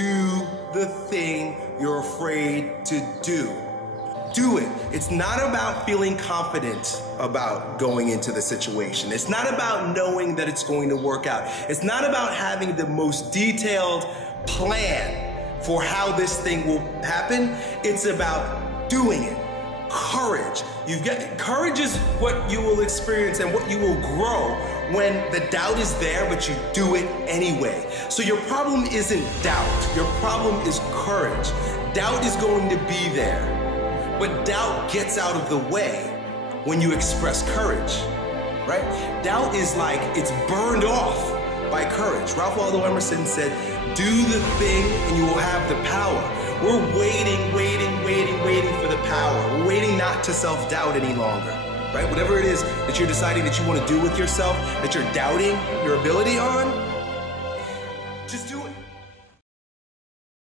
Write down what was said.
do the thing you're afraid to do. Do it. It's not about feeling confident about going into the situation. It's not about knowing that it's going to work out. It's not about having the most detailed plan for how this thing will happen. It's about doing it. Courage. Courage is what you will experience and what you will grow when the doubt is there, but you do it anyway. So your problem isn't doubt. Your problem is courage. Doubt is going to be there, but doubt gets out of the way when you express courage, right? Doubt is like it's burned off by courage. Ralph Waldo Emerson said, do the thing and you will have the power. We're waiting for the power. We're waiting not to self-doubt any longer, right? Whatever it is that you're deciding that you want to do with yourself, that you're doubting your ability on,